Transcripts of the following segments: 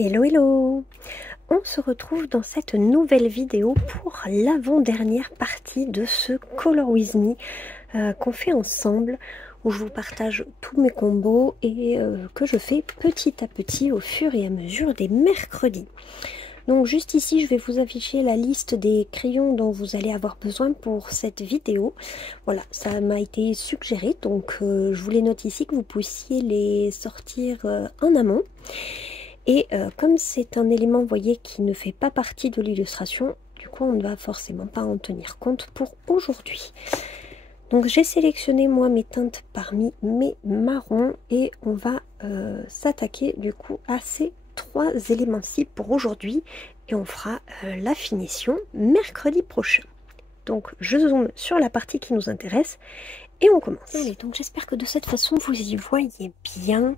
Hello hello! On se retrouve dans cette nouvelle vidéo pour l'avant-dernière partie de ce Color With Me qu'on fait ensemble, où je vous partage tous mes combos et que je fais petit à petit au fur et à mesure des mercredis. Donc juste ici, je vais vous afficher la liste des crayons dont vous allez avoir besoin pour cette vidéo. Voilà, ça m'a été suggéré, donc je vous les note ici que vous puissiez les sortir en amont. Et comme c'est un élément, vous voyez, qui ne fait pas partie de l'illustration, du coup on ne va forcément pas en tenir compte pour aujourd'hui. Donc j'ai sélectionné moi mes teintes parmi mes marrons et on va s'attaquer du coup à ces trois éléments-ci pour aujourd'hui et on fera la finition mercredi prochain. Donc je zoome sur la partie qui nous intéresse et on commence. Allez, donc j'espère que de cette façon vous y voyez bien.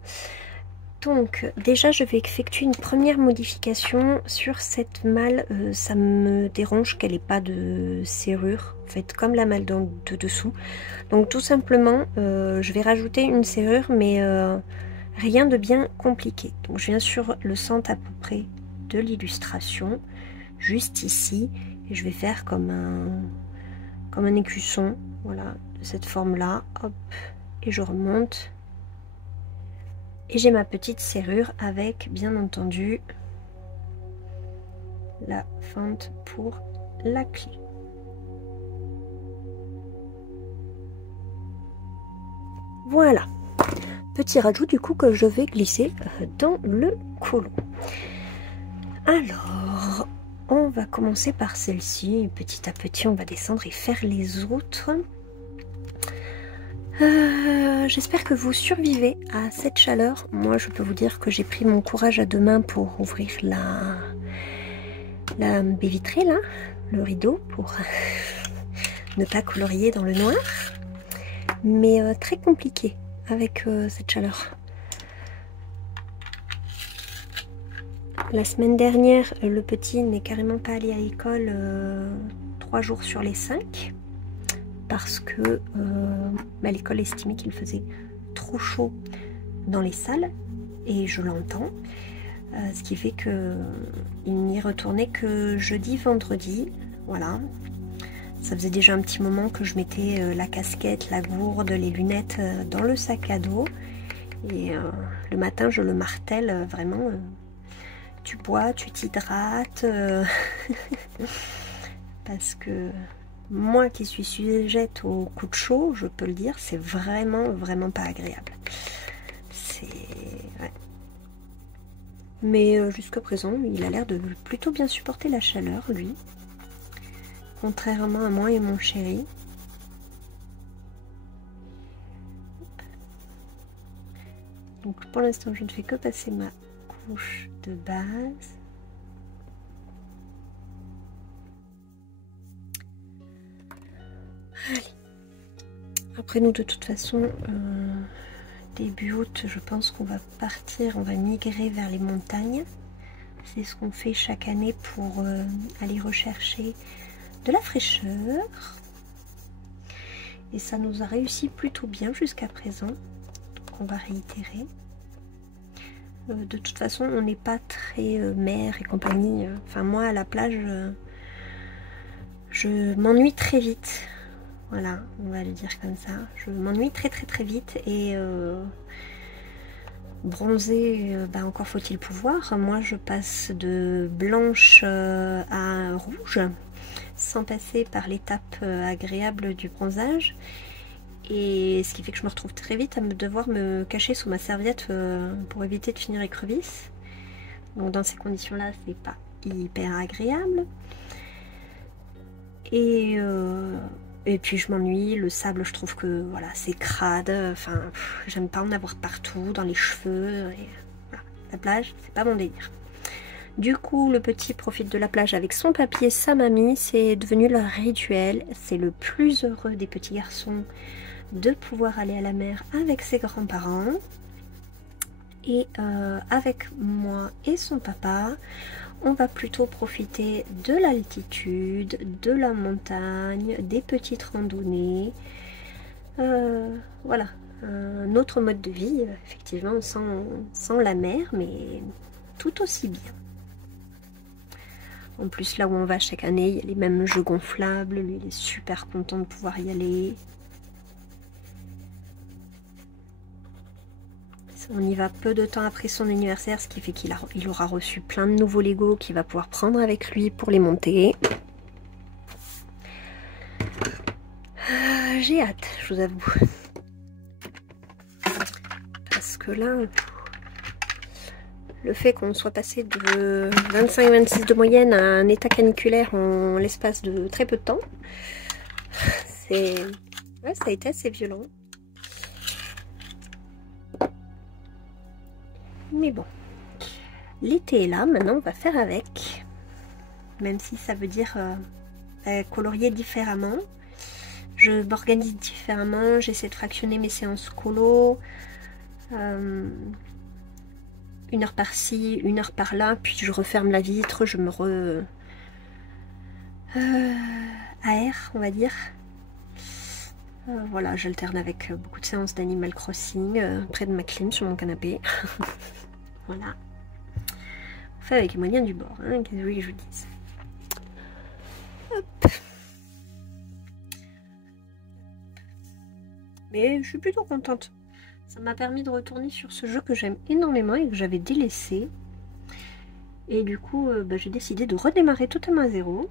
Donc déjà je vais effectuer une première modification sur cette malle, ça me dérange qu'elle n'ait pas de serrure, en fait comme la malle de dessous. Donc tout simplement je vais rajouter une serrure mais rien de bien compliqué. Donc je viens sur le centre à peu près de l'illustration, juste ici, et je vais faire comme un écusson, voilà, de cette forme là, hop, et je remonte. Et j'ai ma petite serrure avec, bien entendu, la fente pour la clé. Voilà. Petit rajout du coup que je vais glisser dans le colon. Alors, on va commencer par celle-ci. Petit à petit, on va descendre et faire les autres. J'espère que vous survivez à cette chaleur. Moi, je peux vous dire que j'ai pris mon courage à deux mains pour ouvrir la baie vitrée, là, le rideau, pour ne pas colorier dans le noir. Mais très compliqué avec cette chaleur. La semaine dernière, le petit n'est carrément pas allé à l'école 3 jours sur les 5. Parce que l'école estimait qu'il faisait trop chaud dans les salles et je l'entends, ce qui fait que il n'y retournait que jeudi, vendredi, voilà. Ça faisait déjà un petit moment que je mettais la casquette, la gourde, les lunettes dans le sac à dos et le matin je le martèle vraiment, tu bois, tu t'hydrates, parce que moi qui suis sujette au coup de chaud, je peux le dire, c'est vraiment pas agréable. C'est... Ouais. Mais jusqu'à présent, il a l'air de plutôt bien supporter la chaleur, lui. Contrairement à moi et mon chéri. Donc pour l'instant, je ne fais que passer ma couche de base. Allez. Après nous de toute façon, début août, je pense qu'on va partir, on va migrer vers les montagnes. C'est ce qu'on fait chaque année pour aller rechercher de la fraîcheur. Et ça nous a réussi plutôt bien jusqu'à présent. Donc on va réitérer. De toute façon, on n'est pas très mer et compagnie. Enfin moi à la plage, je m'ennuie très vite. Voilà, on va le dire comme ça. Je m'ennuie très vite et bronzer, encore faut-il pouvoir. Moi, je passe de blanche à rouge sans passer par l'étape agréable du bronzage. Et ce qui fait que je me retrouve très vite à devoir me cacher sous ma serviette pour éviter de finir écrevisse. Donc dans ces conditions-là, c'est pas hyper agréable. Et puis je m'ennuie, le sable je trouve que voilà c'est crade, enfin j'aime pas en avoir partout, dans les cheveux, et, voilà. La plage c'est pas mon délire. Du coup le petit profite de la plage avec son papier, sa mamie, c'est devenu leur rituel, c'est le plus heureux des petits garçons de pouvoir aller à la mer avec ses grands-parents. Et avec moi et son papa, on va plutôt profiter de l'altitude, de la montagne, des petites randonnées. Voilà, un autre mode de vie, effectivement, sans la mer, mais tout aussi bien. En plus, là où on va chaque année, il y a les mêmes jeux gonflables. Lui, il est super content de pouvoir y aller. On y va peu de temps après son anniversaire, ce qui fait qu'il aura reçu plein de nouveaux Lego qu'il va pouvoir prendre avec lui pour les monter. J'ai hâte, je vous avoue. Parce que là, le fait qu'on soit passé de 25-26 de moyenne à un état caniculaire en l'espace de très peu de temps, ouais, ça a été assez violent. Mais bon, l'été est là, maintenant on va faire avec. Même si ça veut dire colorier différemment. Je m'organise différemment, j'essaie de fractionner mes séances colo. 1 heure par-ci, 1 heure par-là, puis je referme la vitre, je me aère, on va dire. Voilà, j'alterne avec beaucoup de séances d'Animal Crossing près de ma clim sur mon canapé. Voilà. On fait avec les moyens du bord, hein, qu'est-ce que je vous dise. Hop. Mais je suis plutôt contente. Ça m'a permis de retourner sur ce jeu que j'aime énormément et que j'avais délaissé. Et du coup, j'ai décidé de redémarrer totalement à zéro.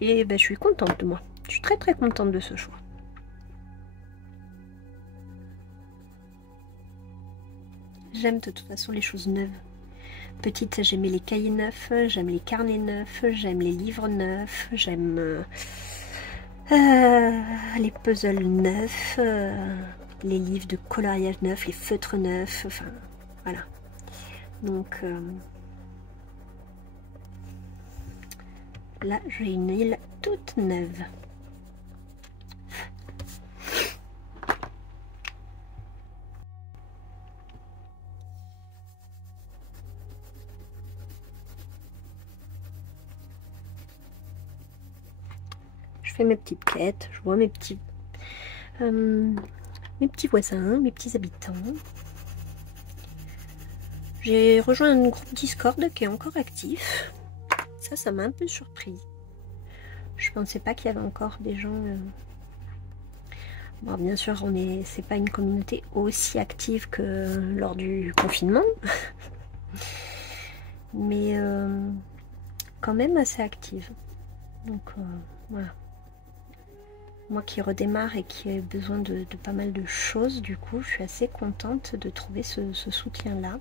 Et je suis contente de moi. Je suis très très contente de ce choix. J'aime de toute façon les choses neuves. Petite, j'aimais les cahiers neufs, j'aime les carnets neufs, j'aime les livres neufs, j'aime les puzzles neufs, les livres de coloriage neufs, les feutres neufs, enfin voilà. Donc là j'ai une île toute neuve. Je fais mes petites quêtes, je vois mes petits voisins, mes petits habitants. J'ai rejoint un groupe Discord qui est encore actif. Ça m'a un peu surpris. Je pensais pas qu'il y avait encore des gens. Bon, bien sûr, c'est pas une communauté aussi active que lors du confinement, mais quand même assez active. Donc voilà. Moi qui redémarre et qui ai besoin de pas mal de choses, du coup, je suis assez contente de trouver ce soutien-là.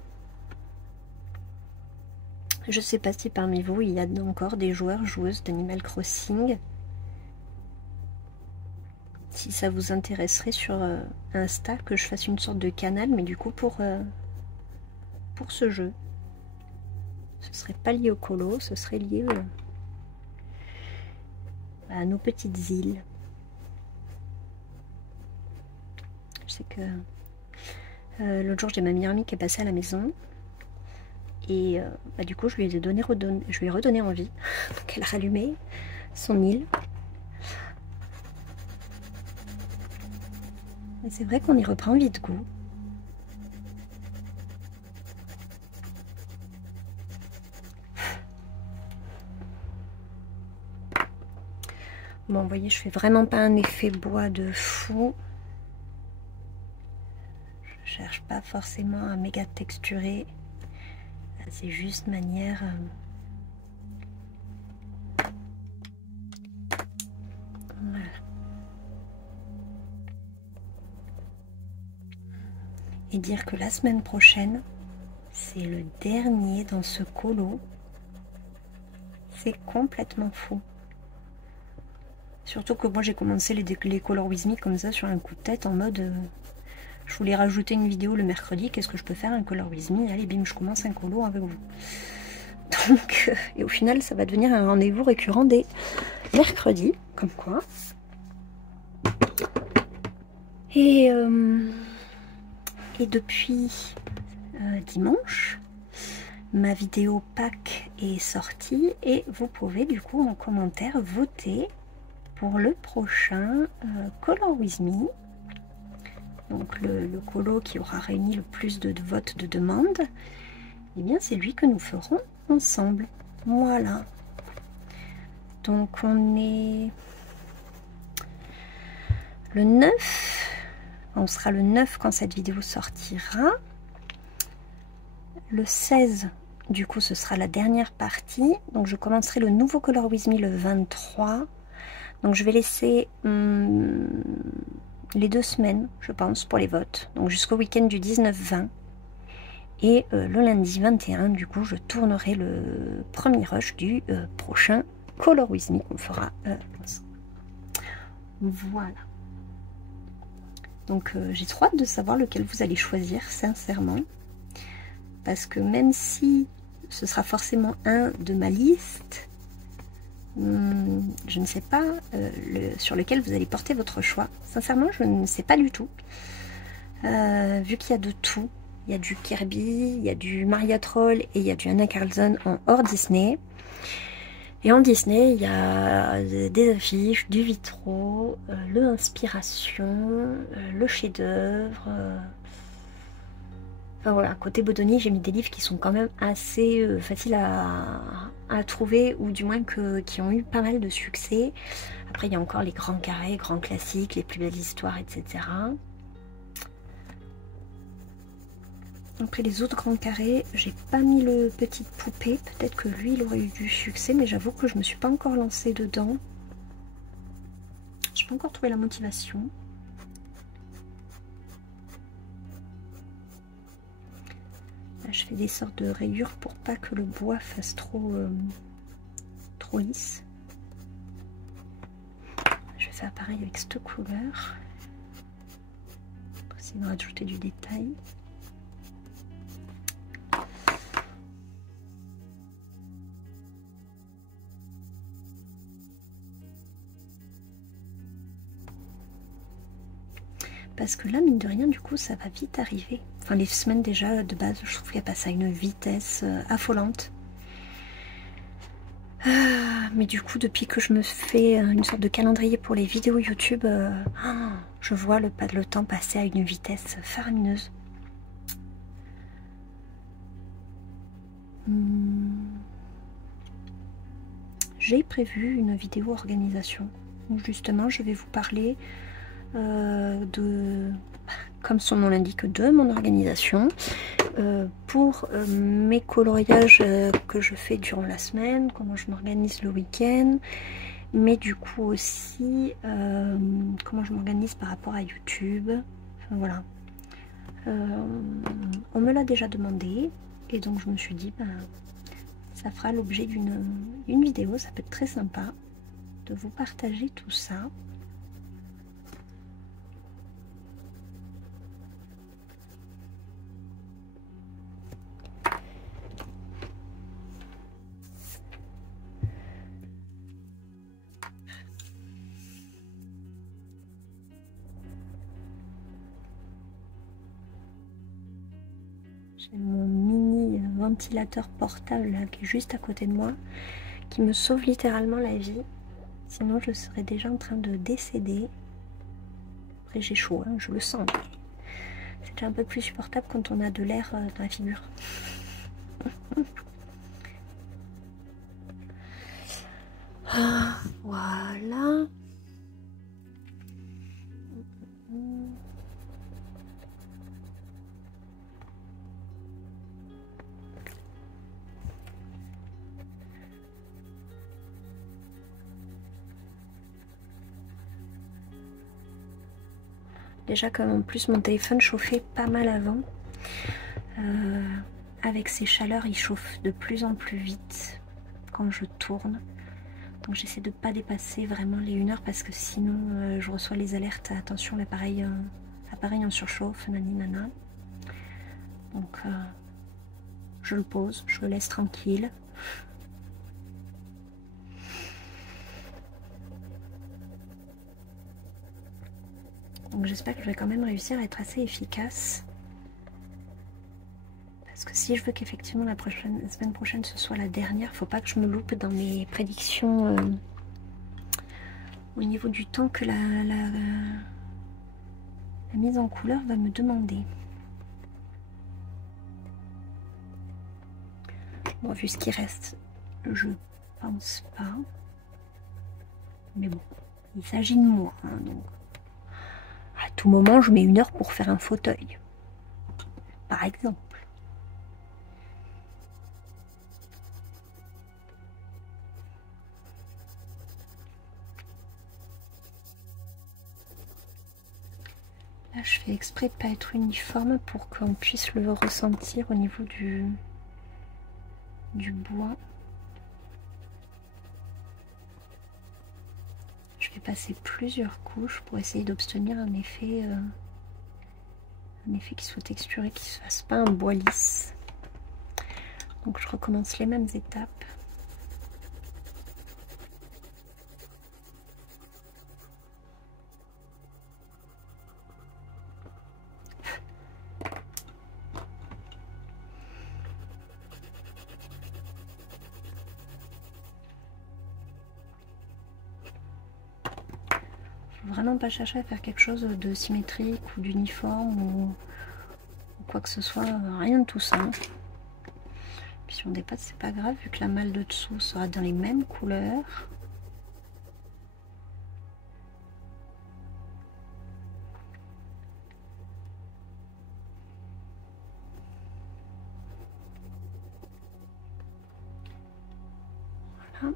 Je sais pas si parmi vous, il y a encore des joueurs, joueuses d'Animal Crossing. Si ça vous intéresserait sur Insta, que je fasse une sorte de canal, mais du coup pour ce jeu. Ce serait pas lié au colo, ce serait lié à nos petites îles. Je sais que l'autre jour j'ai ma meilleure amie qui est passée à la maison et du coup je lui ai redonné envie. Donc elle a rallumé son île. Et c'est vrai qu'on y reprend vite goût. Bon, vous voyez, je fais vraiment pas un effet bois de fou. Je cherche pas forcément à méga texturer. C'est juste manière... Voilà. Et dire que la semaine prochaine, c'est le dernier dans ce colo. C'est complètement fou. Surtout que moi j'ai commencé les Color With Me comme ça sur un coup de tête en mode je voulais rajouter une vidéo le mercredi, qu'est-ce que je peux faire un Color With Me, allez bim je commence un colo avec vous. Donc et au final ça va devenir un rendez-vous récurrent des mercredis, comme quoi. Et depuis dimanche, ma vidéo Pâques est sortie et vous pouvez du coup en commentaire voter pour le prochain Color With Me. donc le colo qui aura réuni le plus de votes de demande, eh bien c'est lui que nous ferons ensemble. Voilà. Donc on est le 9, on sera le 9 quand cette vidéo sortira. Le 16, du coup, ce sera la dernière partie. Donc, je commencerai le nouveau Color With Me le 23. Donc, je vais laisser les 2 semaines, je pense, pour les votes. Donc, jusqu'au week-end du 19-20. Et le lundi 21, du coup, je tournerai le premier rush du prochain Color With Me qu'on fera ensemble. Voilà. Donc, j'ai trop hâte de savoir lequel vous allez choisir, sincèrement. Parce que même si ce sera forcément un de ma liste, je ne sais pas sur lequel vous allez porter votre choix. Sincèrement, je ne sais pas du tout. Vu qu'il y a de tout, il y a du Kirby, il y a du Maria Troll et il y a du Anna Carlson en hors Disney. Et en Disney, il y a des affiches, du vitro, le inspiration, le chef-d'œuvre. Enfin voilà, côté Bodoni, j'ai mis des livres qui sont quand même assez faciles à trouver, ou du moins qui ont eu pas mal de succès. Après, il y a encore les grands carrés, grands classiques, les plus belles histoires, etc. Après les autres grands carrés, j'ai pas mis le Petite Poupée. Peut-être que lui, il aurait eu du succès, mais j'avoue que je me suis pas encore lancée dedans. J'ai pas encore trouvé la motivation. Là, je fais des sortes de rayures pour pas que le bois fasse trop lisse. Je vais faire pareil avec cette couleur. Pour essayer de rajouter du détail. Parce que là, mine de rien, du coup, ça va vite arriver. Enfin, les semaines déjà, de base, je trouve qu'elles passent à une vitesse affolante. Mais du coup, depuis que je me fais une sorte de calendrier pour les vidéos YouTube, je vois le temps passer à une vitesse faramineuse. J'ai prévu une vidéo organisation où justement je vais vous parler comme son nom l'indique, de mon organisation pour mes coloriages que je fais durant la semaine, comment je m'organise le week-end, mais du coup aussi comment je m'organise par rapport à YouTube. Enfin, voilà. On me l'a déjà demandé et donc je me suis dit ça fera l'objet d'une vidéo. Ça peut être très sympa de vous partager tout ça. J'ai mon mini ventilateur portable là, qui est juste à côté de moi, qui me sauve littéralement la vie. Sinon je serais déjà en train de décéder. Après j'ai chaud, hein, je le sens. C'est déjà un peu plus supportable quand on a de l'air dans la figure. Voilà. Déjà comme en plus mon téléphone chauffait pas mal avant, avec ces chaleurs il chauffe de plus en plus vite quand je tourne. Donc j'essaie de ne pas dépasser vraiment les 1 heure parce que sinon je reçois les alertes, attention l'appareil en surchauffe, nani nana. Donc je le pose, je le laisse tranquille. Donc j'espère que je vais quand même réussir à être assez efficace. Parce que si je veux qu'effectivement la semaine prochaine ce soit la dernière, faut pas que je me loupe dans mes prédictions au niveau du temps que La mise en couleur va me demander. Bon, vu ce qui reste, je pense pas. Mais bon, il s'agit de moi, hein, donc à tout moment, je mets 1 heure pour faire un fauteuil, par exemple. Là, je fais exprès de ne pas être uniforme pour qu'on puisse le ressentir au niveau du bois. Je vais passer plusieurs couches pour essayer d'obtenir un effet qui soit texturé, qui ne se fasse pas un bois lisse. Donc je recommence les mêmes étapes. Vraiment pas chercher à faire quelque chose de symétrique ou d'uniforme ou quoi que ce soit, rien de tout ça. Puis si on dépasse, c'est pas grave vu que la malle de dessous sera dans les mêmes couleurs. Voilà.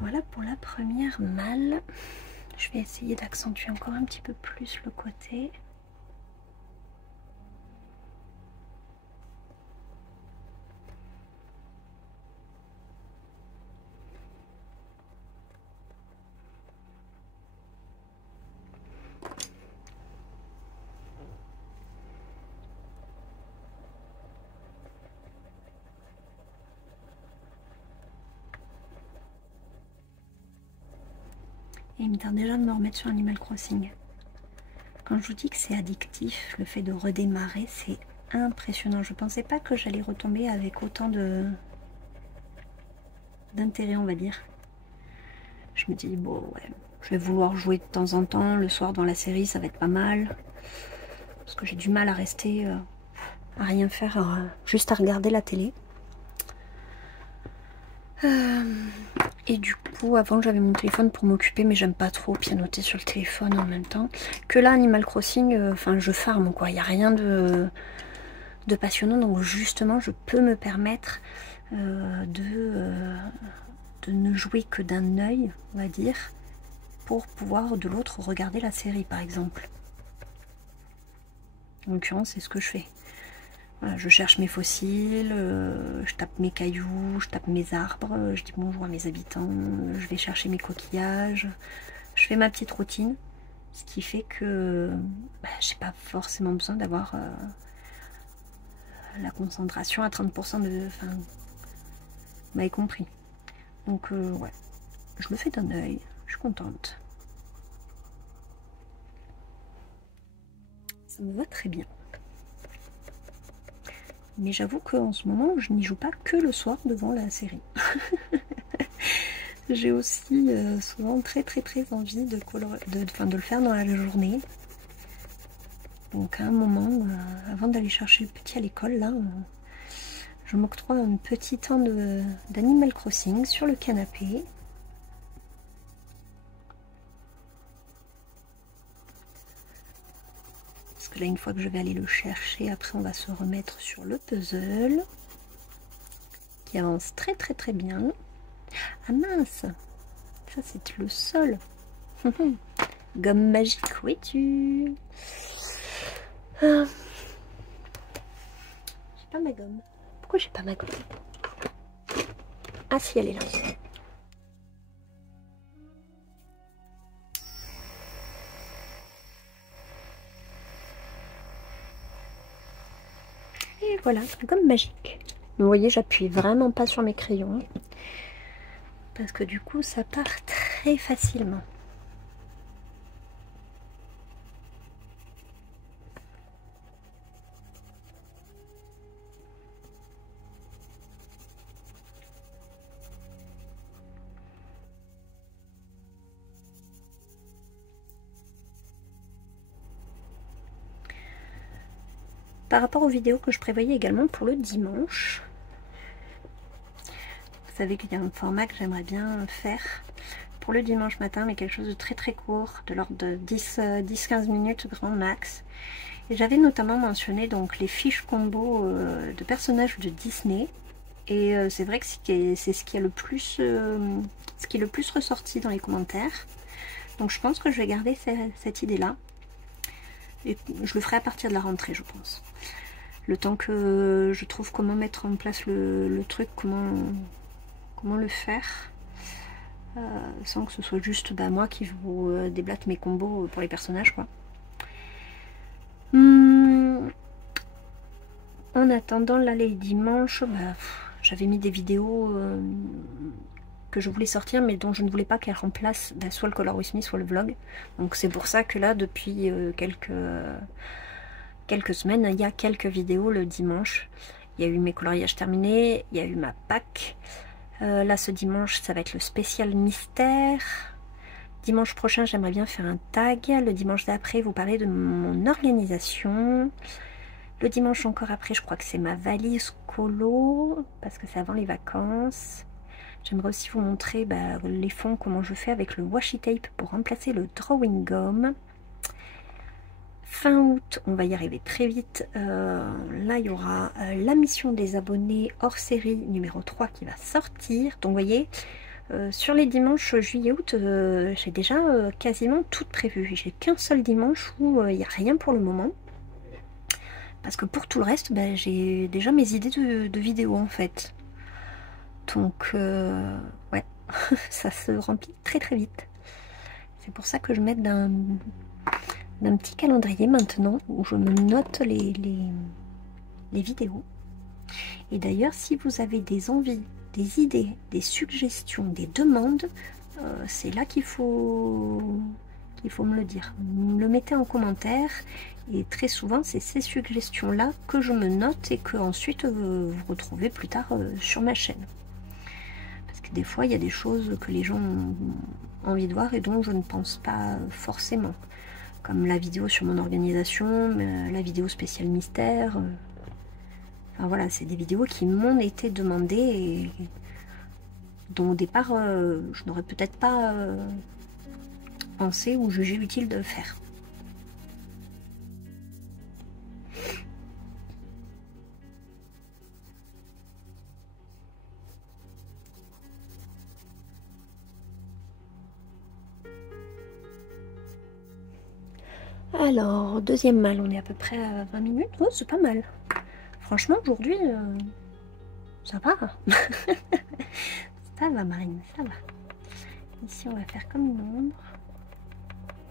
Voilà pour la première malle. Je vais essayer d'accentuer encore un petit peu plus le côté. Et il me tarde déjà de me remettre sur Animal Crossing. Quand je vous dis que c'est addictif, le fait de redémarrer, c'est impressionnant. Je pensais pas que j'allais retomber avec autant d'intérêt, on va dire. Je me dis, bon, ouais, je vais vouloir jouer de temps en temps. Le soir dans la série, ça va être pas mal. Parce que j'ai du mal à rester à rien faire, juste à regarder la télé. Et du coup, avant j'avais mon téléphone pour m'occuper, mais j'aime pas trop pianoter sur le téléphone en même temps. Que là, Animal Crossing, enfin je farme quoi, il n'y a rien de passionnant, donc justement je peux me permettre de ne jouer que d'un œil, on va dire, pour pouvoir de l'autre regarder la série par exemple. En l'occurrence, c'est ce que je fais. Voilà, je cherche mes fossiles, je tape mes cailloux, je tape mes arbres, je dis bonjour à mes habitants, je vais chercher mes coquillages, je fais ma petite routine, ce qui fait que j'ai pas forcément besoin d'avoir la concentration à 30% de... Enfin, vous m'avez compris. Donc ouais, je le fais d'un œil, je suis contente. Ça me va très bien. Mais j'avoue qu'en ce moment, je n'y joue pas que le soir devant la série. J'ai aussi souvent très envie de le faire dans la journée. Donc à un moment, avant d'aller chercher le petit à l'école, là, je m'octroie un petit temps d'Animal Crossing sur le canapé. Parce que là, une fois que je vais aller le chercher, après on va se remettre sur le puzzle. Qui avance très bien. Ah mince! Ça c'est le sol. Gomme magique, oui tu. J'ai pas ma gomme. Pourquoi j'ai pas ma gomme? Ah si, elle est là. Et voilà, c'est comme magique. Vous voyez, j'appuie vraiment pas sur mes crayons. Parce que du coup, ça part très facilement. Par rapport aux vidéos que je prévoyais également pour le dimanche, vous savez qu'il y a un format que j'aimerais bien faire pour le dimanche matin, mais quelque chose de très très court, de l'ordre de 10-15 minutes grand max. Et j'avais notamment mentionné donc les fiches combo de personnages de Disney. Et c'est vrai que c'est ce qui est le plus ressorti dans les commentaires. Donc je pense que je vais garder cette idée-là. Et je le ferai à partir de la rentrée, je pense. Le temps que je trouve comment mettre en place le truc, comment le faire. Sans que ce soit juste moi qui vous déblate mes combos pour les personnages, quoi. En attendant, là, les dimanches, j'avais mis des vidéos que je voulais sortir, mais dont je ne voulais pas qu'elles remplacent soit le Color With Me, soit le vlog. Donc c'est pour ça que là, depuis quelques semaines, il y a quelques vidéos le dimanche. Il y a eu mes coloriages terminés, il y a eu ma Pâques. Là, ce dimanche, ça va être le spécial mystère. Dimanche prochain, j'aimerais bien faire un tag. Le dimanche d'après, vous parlez de mon organisation. Le dimanche encore après, je crois que c'est ma valise colo, parce que c'est avant les vacances. J'aimerais aussi vous montrer les fonds, comment je fais avec le washi tape pour remplacer le drawing gum. Fin août, on va y arriver très vite. Là, il y aura la mission des abonnés hors série numéro 3 qui va sortir. Donc, vous voyez, sur les dimanches juillet-août, j'ai déjà quasiment tout prévu. J'ai qu'un seul dimanche où il n'y a rien pour le moment. Parce que pour tout le reste, j'ai déjà mes idées de vidéos en fait. Donc, ouais, ça se remplit très très vite. C'est pour ça que je mets d'un petit calendrier maintenant où je me note les vidéos. Et d'ailleurs, si vous avez des envies, des idées, des suggestions, des demandes, c'est là qu'il faut me le dire. Vous me le mettez en commentaire. Et très souvent, c'est ces suggestions-là que je me note et que ensuite vous retrouvez plus tard sur ma chaîne. Parce que des fois, il y a des choses que les gens ont envie de voir et dont je ne pense pas forcément. Comme la vidéo sur mon organisation, la vidéo spéciale mystère. Enfin voilà, c'est des vidéos qui m'ont été demandées et dont au départ, je n'aurais peut-être pas pensé ou jugé utile de faire. Alors, deuxième malle, on est à peu près à 20 minutes. Oh, c'est pas mal. Franchement, aujourd'hui, ça va. Ça va, Marine, ça va. Ici, on va faire comme une ombre.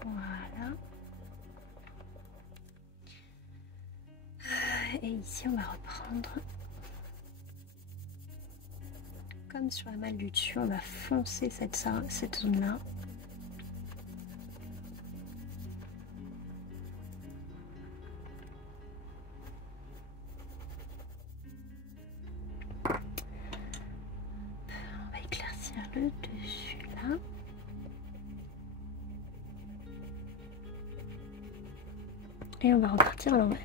Voilà. Et ici, on va reprendre. Comme sur la malle du dessus, on va foncer cette zone-là. Le dessus là. Et on va repartir à l'envers.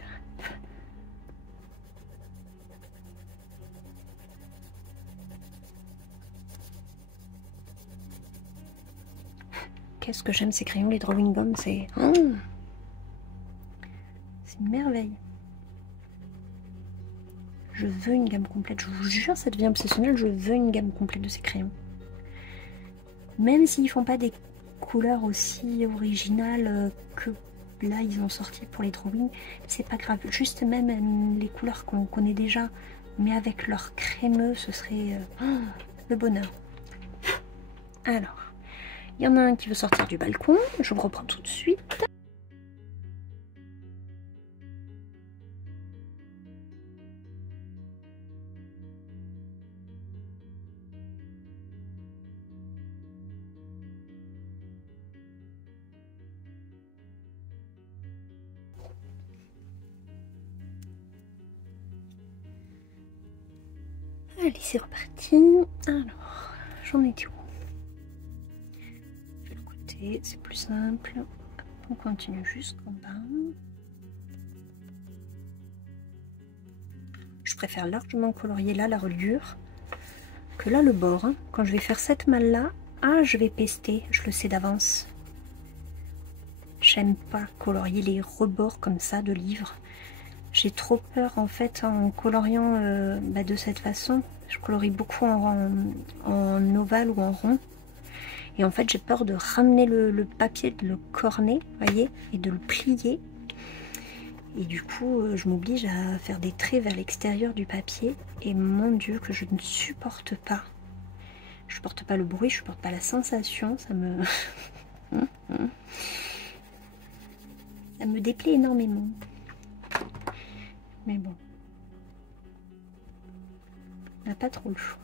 Qu'est-ce que j'aime ces crayons, les drawing gum, c'est une merveille. Je veux une gamme complète, je vous jure, ça devient obsessionnel, je veux une gamme complète de ces crayons. Même s'ils font pas des couleurs aussi originales que là ils ont sorti pour les drawings, c'est pas grave. Juste même les couleurs qu'on connaît déjà, mais avec leur crémeux, ce serait le bonheur. Alors, il y en a un qui veut sortir du balcon, je vous reprends tout de suite. Allez, c'est reparti. Alors, j'en étais où? Je vais le côté, c'est plus simple. On continue jusqu'en bas. Je préfère largement colorier là la reliure que là le bord. Hein. Quand je vais faire cette malle là, je vais pester, je le sais d'avance. J'aime pas colorier les rebords comme ça de livres. J'ai trop peur en fait en coloriant de cette façon. Je colorie beaucoup en ovale ou en rond. Et en fait j'ai peur de ramener le papier, de le corner, voyez, et de le plier. Et du coup je m'oblige à faire des traits vers l'extérieur du papier. Et mon Dieu que je ne supporte pas. Je supporte pas le bruit, je supporte pas la sensation. Ça me... ça me déplaît énormément. Mais bon, on n'a pas trop le choix.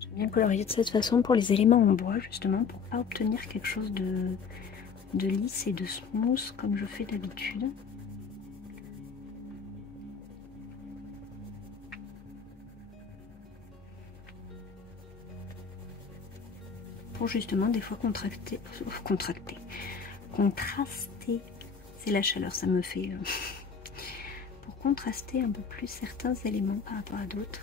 J'aime bien colorier de cette façon pour les éléments en bois, justement, pour pas obtenir quelque chose de lisse et de smooth comme je fais d'habitude. Pour justement des fois contraster, c'est la chaleur, ça me fait pour contraster un peu plus certains éléments par rapport à d'autres.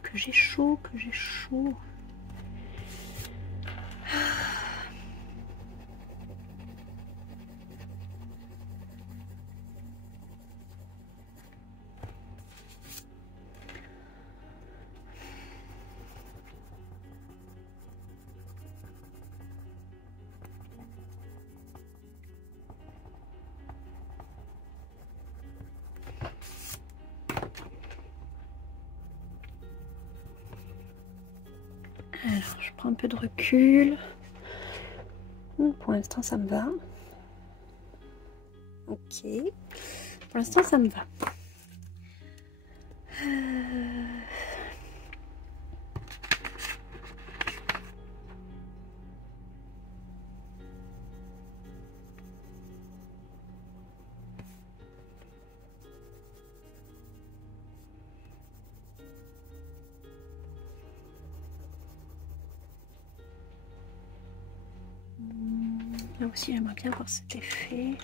Que j'ai chaud, que j'ai chaud. Alors, je prends un peu de recul. Pour l'instant, ça me va. Ok. Pour l'instant, ça me va. Là aussi, j'aimerais bien avoir cet effet.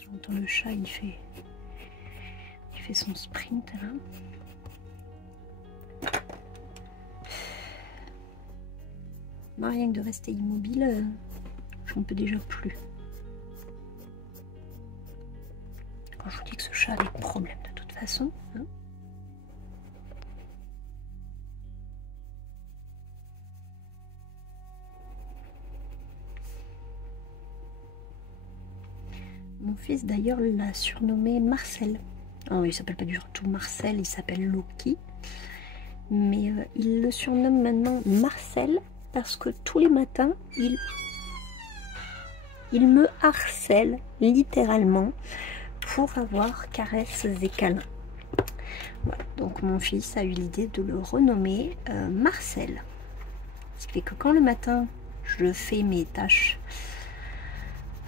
J'entends le chat, il fait son sprint là. Bah, rien que de rester immobile, j'en peux déjà plus. Quand je vous dis que ce chat a des problèmes de toute façon. Hein. Mon fils d'ailleurs l'a surnommé Marcel. Oh, il s'appelle pas du tout Marcel, il s'appelle Loki. Mais il le surnomme maintenant Marcel parce que tous les matins, il me harcèle littéralement pour avoir caresses et câlins. Voilà, donc mon fils a eu l'idée de le renommer Marcel. Ce qui fait que quand le matin, je fais mes tâches,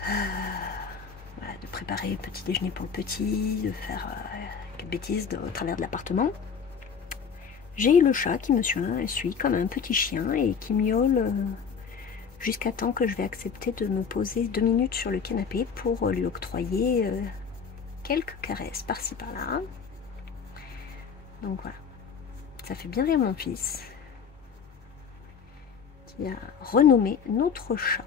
voilà, de préparer le petit déjeuner pour le petit, de faire quelques bêtises au travers de l'appartement, j'ai le chat qui me suit comme un petit chien et qui miaule jusqu'à temps que je vais accepter de me poser 2 minutes sur le canapé pour lui octroyer quelques caresses par-ci par-là. Donc voilà, ça fait bien rire mon fils qui a renommé notre chat.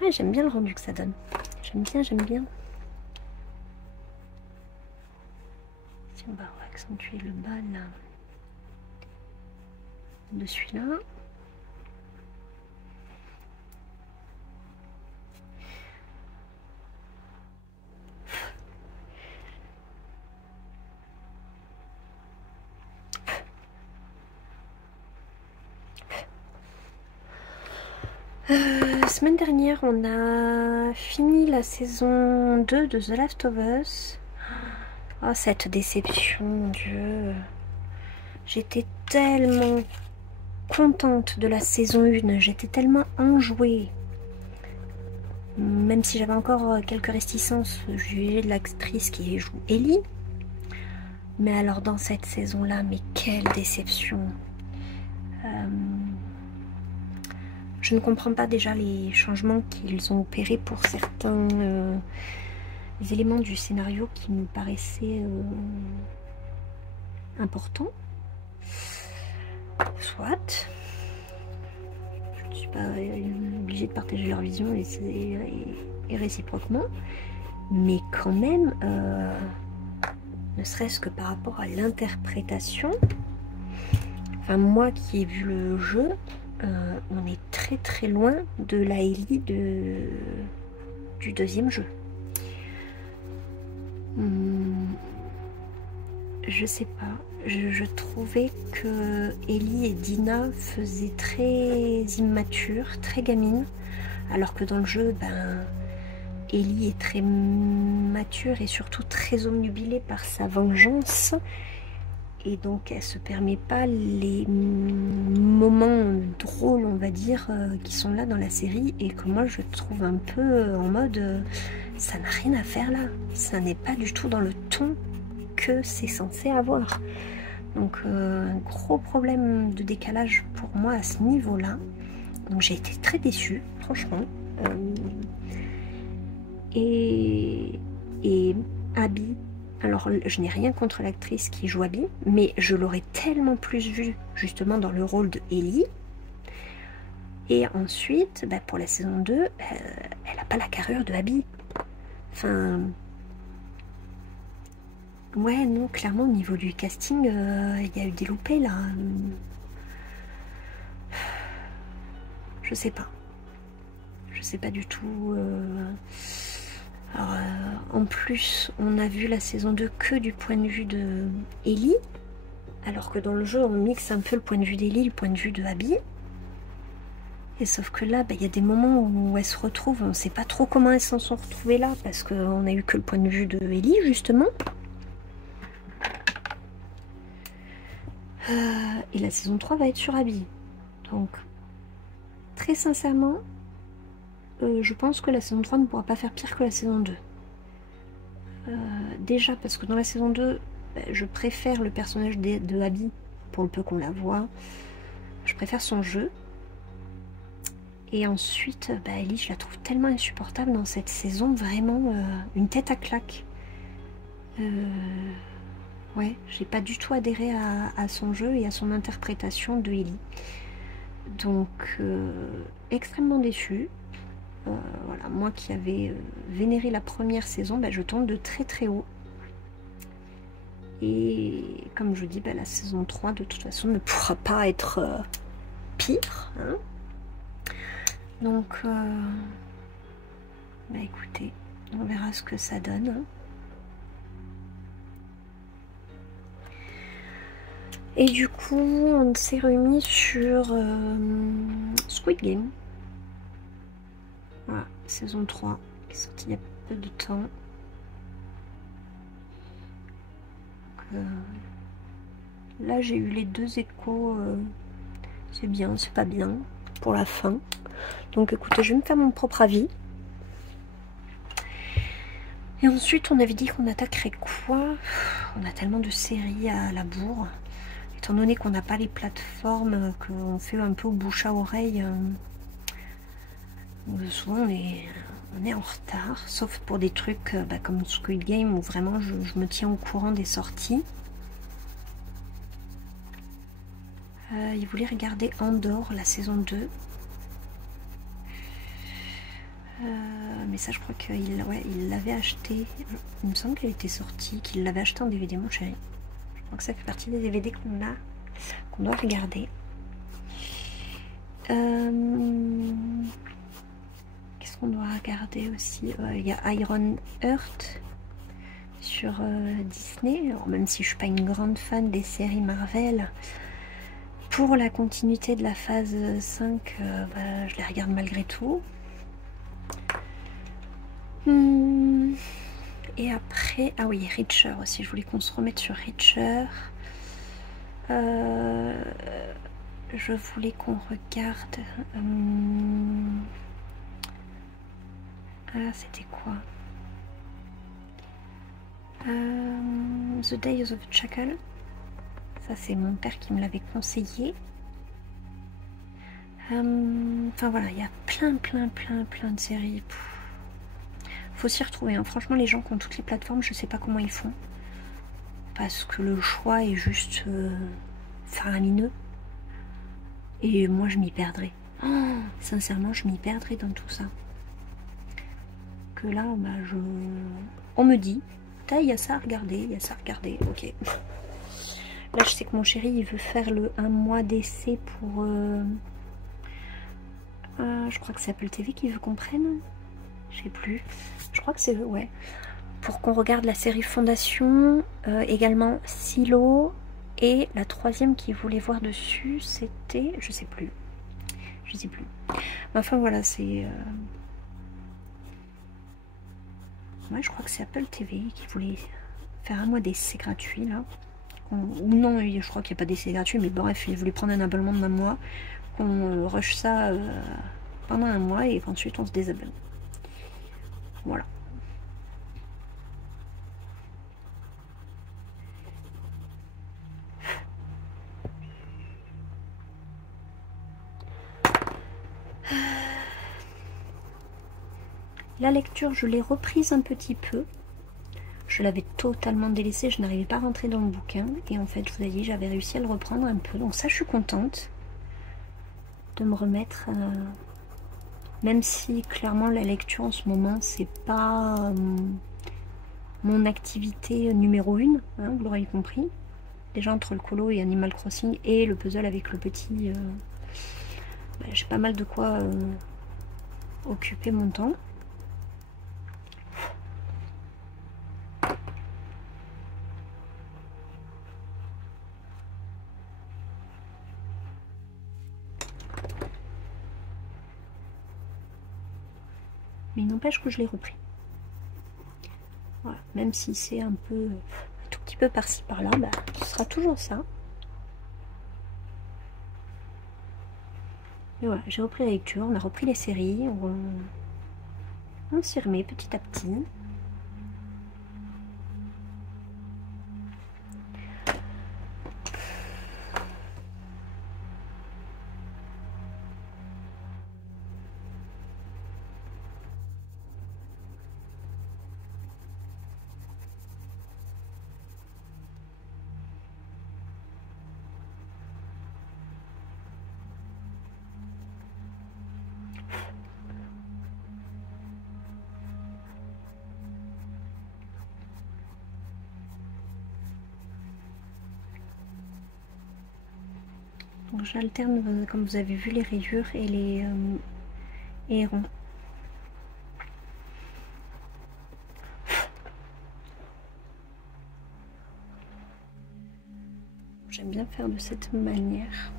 Ouais, j'aime bien le rendu que ça donne. J'aime bien, j'aime bien. Tiens, on va accentuer le bas là de celui-là. Semaine dernière, on a fini la saison 2 de The Last of Us. Oh, cette déception, mon Dieu. J'étais tellement contente de la saison 1. J'étais tellement enjouée. Même si j'avais encore quelques réticences au sujet de l'actrice qui joue Ellie. Mais alors dans cette saison-là, mais quelle déception. Je ne comprends pas déjà les changements qu'ils ont opérés pour certains éléments du scénario qui me paraissaient importants. Soit. Je ne suis pas obligée de partager leur vision et réciproquement. Mais quand même, ne serait-ce que par rapport à l'interprétation, enfin moi qui ai vu le jeu, on est très très loin de la Ellie du deuxième jeu. Je sais pas, je trouvais que Ellie et Dina faisaient très immature, très gamine, alors que dans le jeu, ben, Ellie est très mature et surtout très omnubilée par sa vengeance. Et donc elle se permet pas les moments drôles, on va dire, qui sont là dans la série et que moi je trouve un peu en mode ça n'a rien à faire là, ça n'est pas du tout dans le ton que c'est censé avoir. Donc un gros problème de décalage pour moi à ce niveau là. Donc j'ai été très déçue, franchement. Et Abby, alors je n'ai rien contre l'actrice qui joue Abby, mais je l'aurais tellement plus vue justement dans le rôle de Ellie. Et ensuite, bah, pour la saison 2, elle n'a pas la carrure de Abby. Enfin, ouais, non, clairement au niveau du casting, il y a eu des loupés là. Je sais pas. Je sais pas du tout. Alors, en plus, on a vu la saison 2 que du point de vue de Ellie, alors que dans le jeu, on mixe un peu le point de vue d'Ellie, le point de vue de Abby. Et sauf que là, il y a des moments où elles se retrouvent, on ne sait pas trop comment elles s'en sont retrouvées là, parce qu'on a eu que le point de vue de Ellie, justement. Et la saison 3 va être sur Abby. Donc, très sincèrement, je pense que la saison 3 ne pourra pas faire pire que la saison 2. Déjà parce que dans la saison 2, je préfère le personnage de Abby, pour le peu qu'on la voit. Je préfère son jeu. Et ensuite, Ellie, je la trouve tellement insupportable dans cette saison, vraiment une tête à claque. Ouais, j'ai pas du tout adhéré à son jeu et à son interprétation de Ellie. Donc, extrêmement déçue. Voilà, moi qui avais vénéré la première saison, je tombe de très très haut. Et comme je dis, la saison 3 de toute façon ne pourra pas être pire. Hein. Donc, écoutez, on verra ce que ça donne. Hein. Et du coup, on s'est remis sur Squid Game. Voilà, saison 3, qui est sortie il y a peu de temps. là j'ai eu les deux échos, c'est bien, c'est pas bien pour la fin. Donc écoutez, je vais me faire mon propre avis. Et ensuite, on avait dit qu'on attaquerait quoi? On a tellement de séries à la bourre. Étant donné qu'on n'a pas les plateformes, qu'on fait un peu au bouche à oreille, souvent on est en retard. Sauf pour des trucs comme Squid Game où vraiment je me tiens au courant des sorties. Il voulait regarder Andor, la saison 2. Mais ça, je crois qu'il l'avait acheté. Il me semble qu'il était sorti, qu'il l'avait acheté en DVD, mon chéri. Je crois que ça fait partie des DVD qu'on doit regarder. Qu'est-ce qu'on doit regarder aussi? Il y a Iron Heart sur Disney. Alors, même si je suis pas une grande fan des séries Marvel, pour la continuité de la phase 5, je les regarde malgré tout. Et après, ah oui, Reacher aussi, je voulais qu'on se remette sur Reacher. Je voulais qu'on regarde... Ah, c'était quoi? The Days of Chacal. Ça, c'est mon père qui me l'avait conseillé. Enfin voilà, il y a plein de séries. Faut s'y retrouver, hein. Franchement, les gens qui ont toutes les plateformes, je sais pas comment ils font. Parce que le choix est juste faramineux. Et moi, je m'y perdrais. Oh, sincèrement, je m'y perdrais dans tout ça. Que là, on me dit, il y a ça à regarder, il y a ça à regarder, ok. Là, je sais que mon chéri, il veut faire le 1 mois d'essai pour... je crois que c'est Apple TV qui veut qu'on prenne. Je sais plus. Je crois que c'est... Ouais. Pour qu'on regarde la série Fondation, également Silo, et la troisième qu'il voulait voir dessus, c'était... Je sais plus. Je sais plus. Mais enfin, voilà, c'est... Ouais, je crois que c'est Apple TV qui voulait faire un mois d'essai gratuit, là. Ou non, je crois qu'il n'y a pas d'essai gratuit, mais bref, il voulait prendre un abonnement de 1 mois, qu'on rush ça pendant 1 mois, et ensuite on se désabonne. Voilà. La lecture, je l'ai reprise un petit peu. Je l'avais totalement délaissé, je n'arrivais pas à rentrer dans le bouquin. Et en fait, je vous ai dit, j'avais réussi à le reprendre un peu. Donc ça, je suis contente de me remettre... Même si, clairement, la lecture en ce moment, c'est pas mon activité numéro 1, hein, vous l'aurez compris. Déjà, entre le colo et Animal Crossing et le puzzle avec le petit... j'ai pas mal de quoi occuper mon temps. Mais il n'empêche que je l'ai repris. Voilà. Même si c'est un peu, un tout petit peu par-ci par-là, ce sera toujours ça. Et voilà, j'ai repris la lecture, on a repris les séries, on s'y remet petit à petit. Donc j'alterne, comme vous avez vu, les rayures et les hérons. J'aime bien faire de cette manière.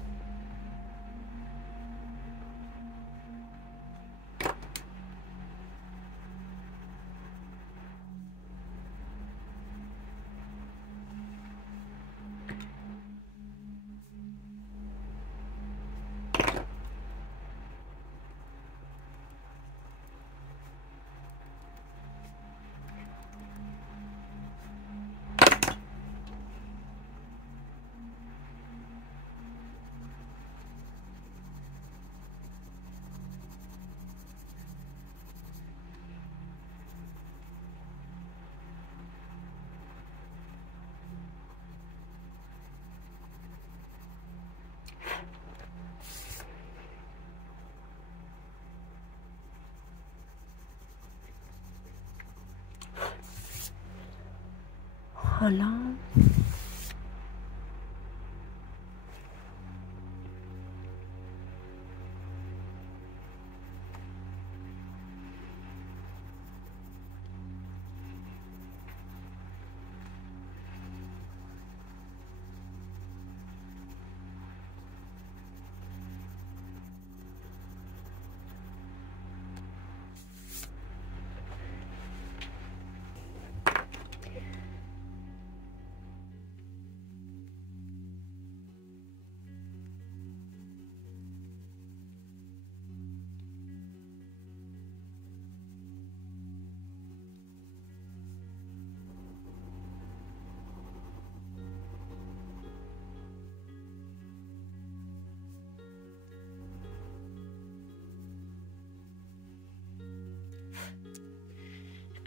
Voilà.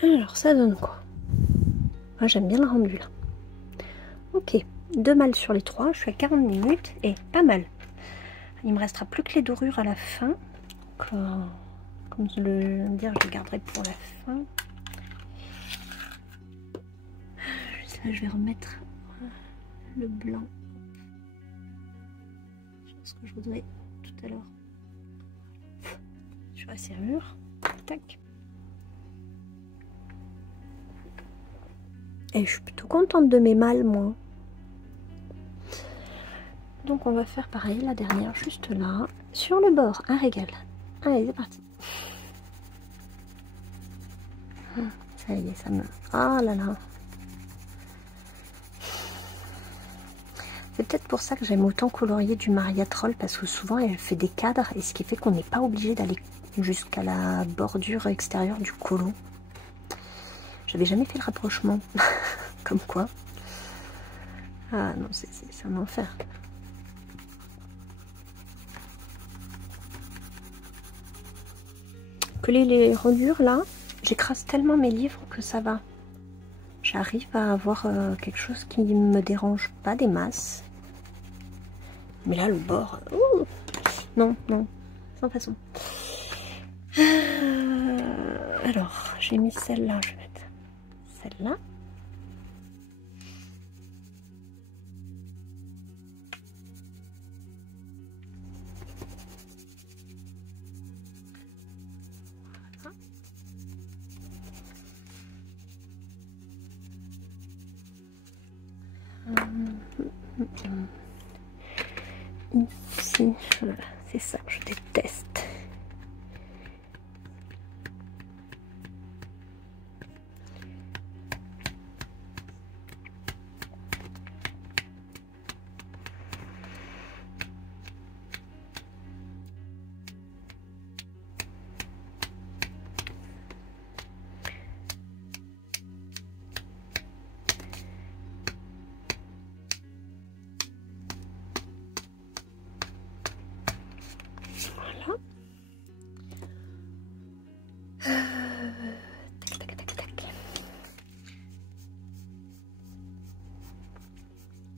Alors ça donne quoi? Moi j'aime bien le rendu là. Ok, 2 malles sur les 3, je suis à 40 minutes et pas mal. Il me restera plus que les dorures à la fin. Donc, comme je le dire, je le garderai pour la fin. Là, je vais remettre le blanc sur ce que je voudrais tout à l'heure sur la serrure. Tac. Et je suis plutôt contente de mes malles, moi. Donc on va faire pareil, la dernière, juste là. Sur le bord, un régal. Allez, c'est parti. Ça y est, ça me... Ah là là. C'est peut-être pour ça que j'aime autant colorier du Maria Troll, parce que souvent elle fait des cadres, et ce qui fait qu'on n'est pas obligé d'aller jusqu'à la bordure extérieure du colo. J'avais jamais fait le rapprochement. Comme quoi. Ah non, c'est un enfer. Que les reliures là, j'écrase tellement mes livres que ça va. J'arrive à avoir quelque chose qui ne me dérange pas des masses. Mais là, le bord... non, non, sans façon. Alors, j'ai mis celle-là, je vais mettre celle-là. Ici, voilà, c'est ça que je déteste.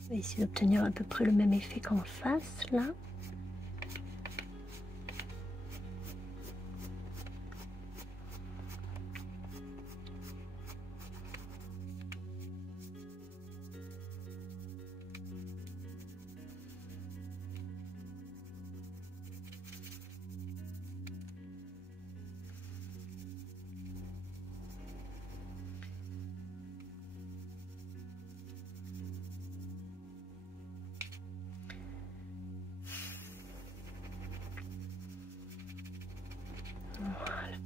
On va essayer d'obtenir à peu près le même effet qu'en face, là. Voilà.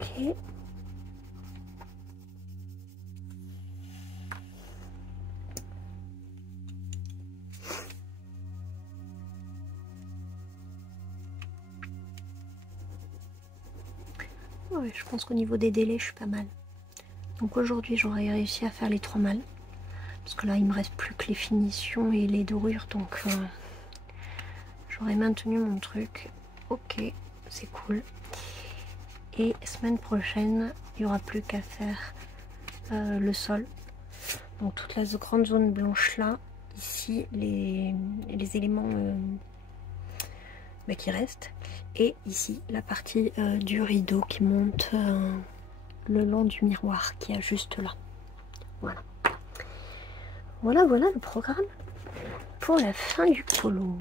Ok. Ouais, je pense qu'au niveau des délais, je suis pas mal. Donc aujourd'hui, j'aurais réussi à faire les 3 malles. Parce que là, il me reste plus que les finitions et les dorures. Donc, j'aurais maintenu mon truc. Ok, c'est cool. Et semaine prochaine, il n'y aura plus qu'à faire le sol. Donc toute la grande zone blanche là, ici les éléments qui restent, et ici la partie du rideau qui monte le long du miroir qui est juste là. Voilà. Voilà le programme pour la fin du colo.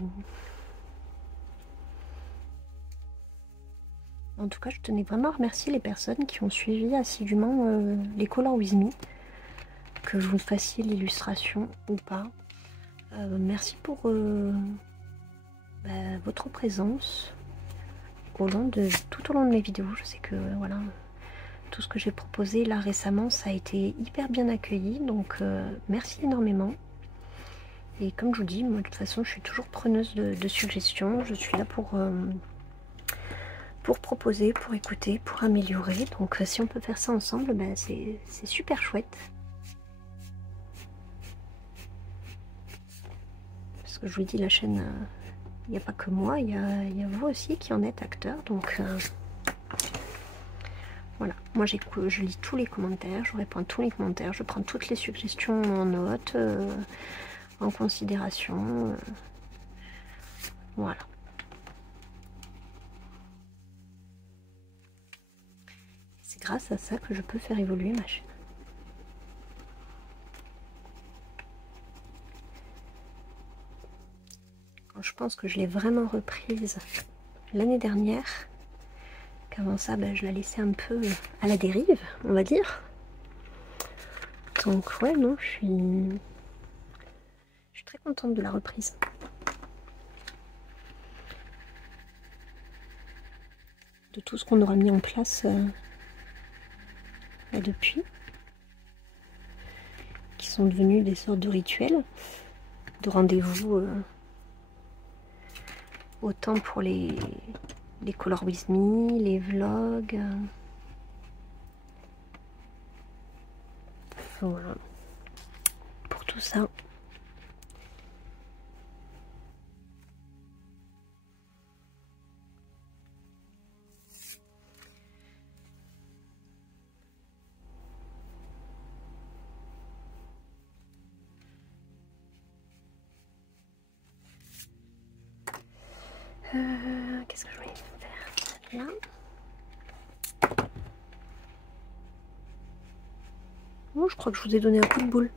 En tout cas, je tenais vraiment à remercier les personnes qui ont suivi assidûment les Color With Me, que je vous fassiez l'illustration ou pas. Merci pour votre présence tout au long de mes vidéos. Je sais que voilà, tout ce que j'ai proposé là récemment, ça a été hyper bien accueilli, donc merci énormément. Et comme je vous dis, moi de toute façon je suis toujours preneuse de suggestions, je suis là pour proposer, pour écouter, pour améliorer, donc si on peut faire ça ensemble, c'est super chouette. Parce que je vous dis, la chaîne, il n'y a pas que moi, il y a vous aussi qui en êtes acteur, donc voilà, moi je lis tous les commentaires, je réponds à tous les commentaires, je prends toutes les suggestions en note, en considération, voilà. C'est grâce à ça que je peux faire évoluer ma chaîne. Quand je pense que je l'ai vraiment reprise l'année dernière, qu'avant ça je la laissais un peu à la dérive, on va dire. Donc ouais, non, je suis très contente de la reprise. De tout ce qu'on aura mis en place depuis, qui sont devenus des sortes de rituels, de rendez-vous, autant pour les Color With Me, les vlogs. Voilà. Pour tout ça. Qu'est-ce que je voulais faire là? Oh, je crois que je vous ai donné un coup de boule.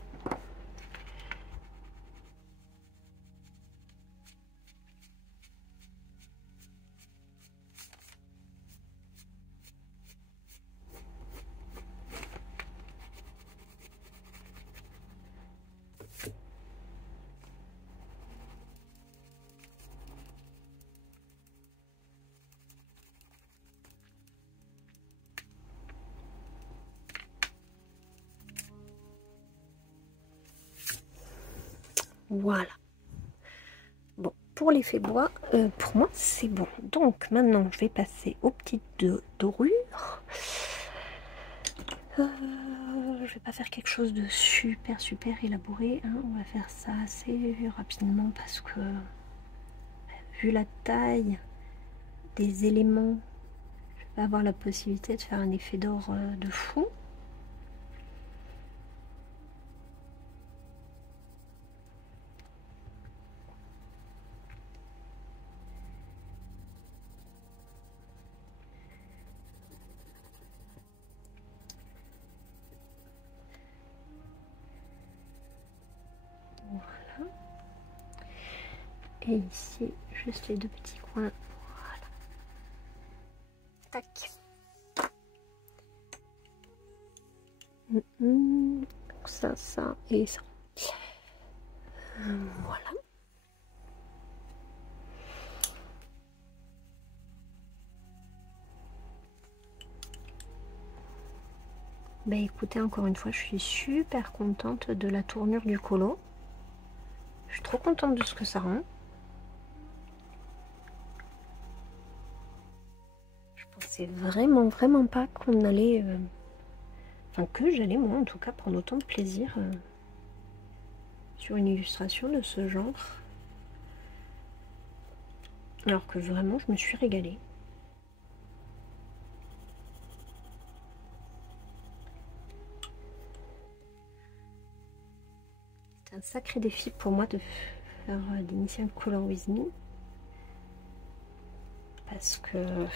Voilà. Bon, pour l'effet bois, pour moi c'est bon. Donc maintenant je vais passer aux petites dorures. Je vais pas faire quelque chose de super élaboré, hein. On va faire ça assez rapidement parce que vu la taille des éléments, je vais pas avoir la possibilité de faire un effet d'or de fou. Voilà. Et ici, juste les deux petits coins. Voilà. Tac. Ça et ça. Voilà. Bah écoutez, encore une fois, je suis super contente de la tournure du colo. Je suis trop contente de ce que ça rend. Je pensais vraiment pas qu'on allait... Enfin, que j'allais, moi, en tout cas, prendre autant de plaisir sur une illustration de ce genre. Alors que vraiment, je me suis régalée. C'est un sacré défi pour moi de faire d'initier un Color With Me. Parce que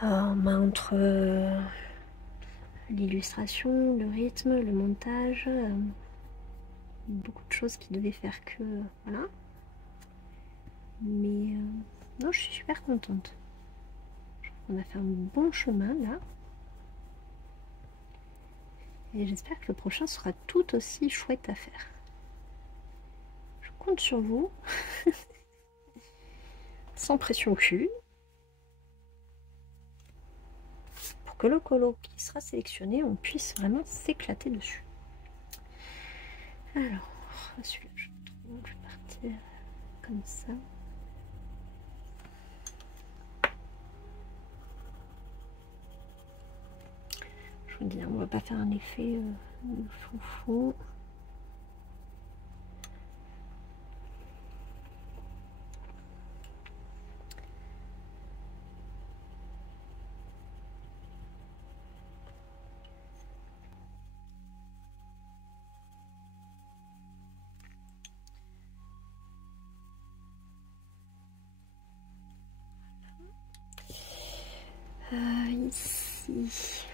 entre l'illustration, le rythme, le montage, beaucoup de choses qui devaient faire que voilà. Mais non, je suis super contente. On a fait un bon chemin là. Et j'espère que le prochain sera tout aussi chouette à faire. Je compte sur vous. Sans pression au cul. Pour que le colo qui sera sélectionné, on puisse vraiment s'éclater dessus. Alors, celui-là, je vais partir comme ça. Je vous dis, on va pas faire un effet de foufou. Ici.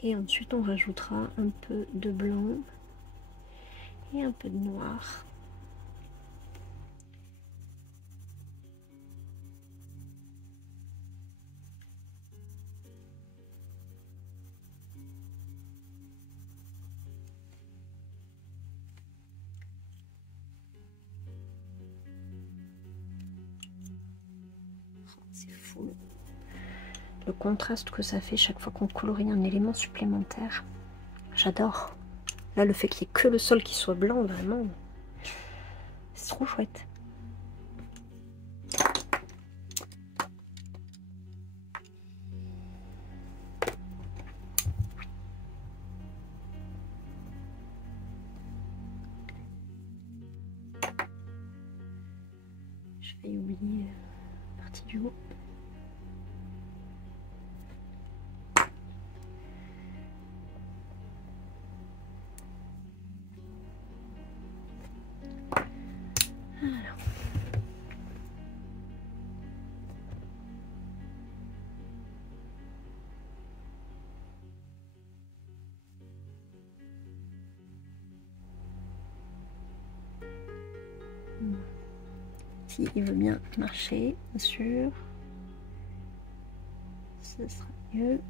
Et ensuite on rajoutera un peu de blanc et un peu de noir. C'est fou le contraste que ça fait chaque fois qu'on colorie un élément supplémentaire. J'adore. Là, le fait qu'il n'y ait que le sol qui soit blanc, vraiment, c'est trop chouette. J'ai failli oublier la partie du haut. Si il veut bien marcher, bien sûr, ce sera mieux.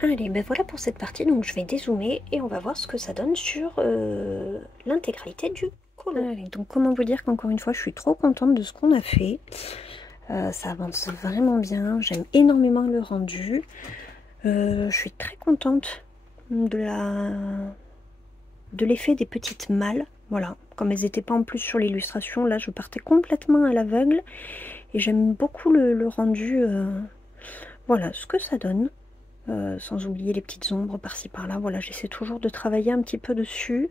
Allez, ben voilà pour cette partie, donc je vais dézoomer et on va voir ce que ça donne sur l'intégralité du colo. Allez, donc comment vous dire qu'encore une fois, je suis trop contente de ce qu'on a fait. Ça avance vraiment bien, j'aime énormément le rendu. Je suis très contente de l'effet des petites malles. Voilà, comme elles n'étaient pas en plus sur l'illustration, là je partais complètement à l'aveugle. Et j'aime beaucoup le rendu, voilà ce que ça donne. Sans oublier les petites ombres par-ci par-là. Voilà, j'essaie toujours de travailler un petit peu dessus.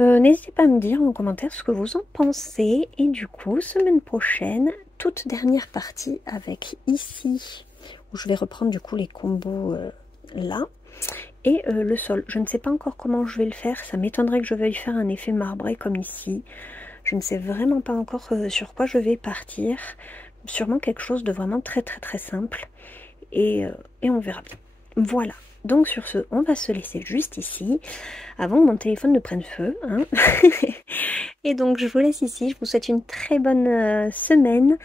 N'hésitez pas à me dire en commentaire ce que vous en pensez. Et du coup, semaine prochaine, toute dernière partie avec ici, où je vais reprendre du coup les combos là. Et le sol. Je ne sais pas encore comment je vais le faire. Ça m'étonnerait que je veuille faire un effet marbré comme ici. Je ne sais vraiment pas encore sur quoi je vais partir. Sûrement quelque chose de vraiment très simple. Et on verra bien. Voilà, donc sur ce, on va se laisser juste ici, avant que mon téléphone ne prenne feu. Hein. Et donc je vous laisse ici, je vous souhaite une très bonne semaine.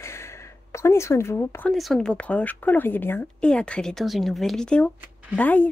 Prenez soin de vous, prenez soin de vos proches, coloriez bien, et à très vite dans une nouvelle vidéo. Bye!